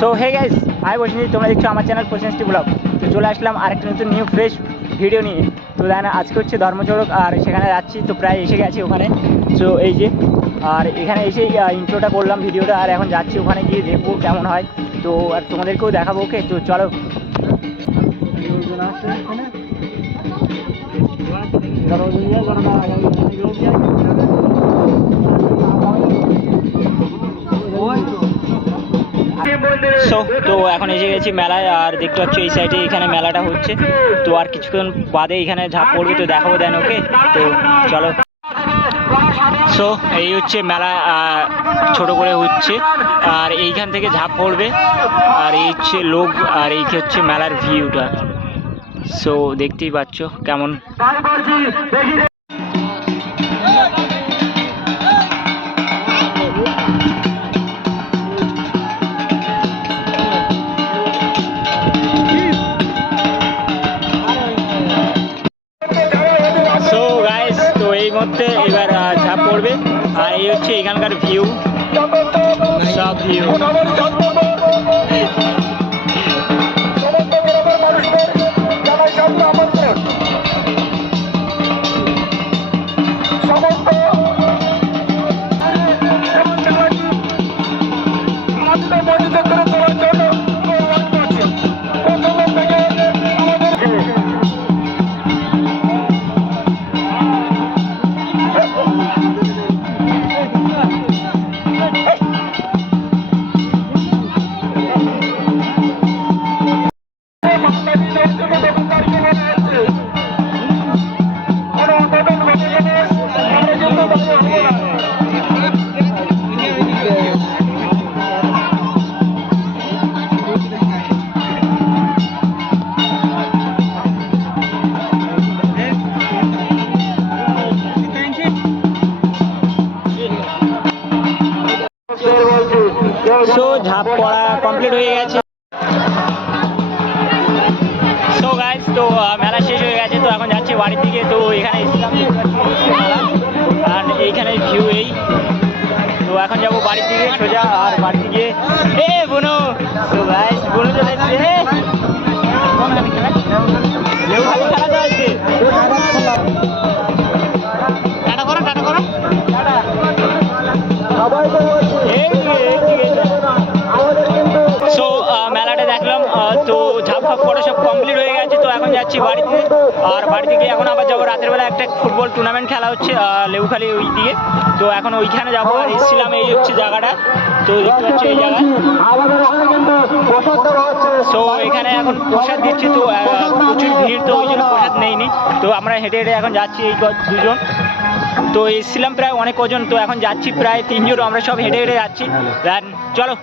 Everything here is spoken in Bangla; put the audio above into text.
সো হে গাইস, আমি বলছি তোমরা দেখছো আমার চ্যানেল প্রসেনসটি ব্লগ। তো চলে আসলাম আরেকটা নতুন নিউ ফ্রেশ ভিডিও নিয়ে। তো দেখ আজকে হচ্ছে ধর্মচড়ক, আর সেখানে যাচ্ছি, তো প্রায় এসে গেছি ওখানে। সো এই যে, আর এখানে এসে ইন্ট্রোটা করলাম ভিডিওটা, আর এখন যাচ্ছি ওখানে গিয়ে দেখবো কেমন হয়। তো আর তোমাদেরকেও দেখাবো। ওকে, তো চলো। তো এখন এসে গেছি মেলায়, আর দেখতে পাচ্ছ এই সাইডে এখানে মেলাটা হচ্ছে। তো আর কিছুক্ষণ বাদে এখানে ঝাঁপ পড়বে, তো দেখাবো দেন। ওকে, তো চলো। সো এই হচ্ছে মেলা, ছোট করে হচ্ছে, আর এইখান থেকে ঝাঁপ পড়বে, আর এই হচ্ছে লোক, আর এই হচ্ছে মেলার ভিউটা। সো দেখতেই পাচ্ছ কেমন। সো গাইস, তো এই মধ্যে এবার ঝাঁপ পড়বে, আর এই হচ্ছে এখানকার ভিউ, সব ভিউ। সো ঝাঁপ পড়া কমপ্লিট হয়ে গেছে। সো গাইস, তো মেলা শেষ হয়ে গেছে, তো এখন যাচ্ছি বাড়ির দিকে। তো এখানে এসেছিলাম মেলা, আর এইখানে ভিউ এই। তো এখন যাবো বাড়ির দিকে সোজা, আর বাড়ির দিকে বোনো। সো গাইস, বোনো চলে এসেছে। কোনখানে খেলা? লেবুখালি খেলা তো আজকে। টাটা করো, টাটা করো, টাটা। সো মেলাটা দেখলাম, তো ঝাঁপ ফাপ পড়া সব কমপ্লিট হয়ে গেছে। তো এখন যাচ্ছি বাড়িতে, আর বাড়ি থেকে এখন আবার যাবো রাতের বেলা। একটা ফুটবল টুর্নামেন্ট খেলা হচ্ছে লেবুখালি ওই দিকে, তো এখন ওইখানে যাবো। আর এসেছিলাম, এই হচ্ছে জায়গাটা, তো দেখতে পাচ্ছি এই জায়গায়। সো এখানে এখন প্রসাদ দিচ্ছে, তো প্রচুর ভিড়, তো ওই জন্য প্রসাদ নেইনি। তো আমরা হেঁটে হেঁটে এখন যাচ্ছি, এই দুজন। তো এসেছিলাম প্রায় অনেক ওজন, তো এখন যাচ্ছি প্রায় 3 জন, আমরা সব হেঁটে হেঁটে যাচ্ছি। চলো।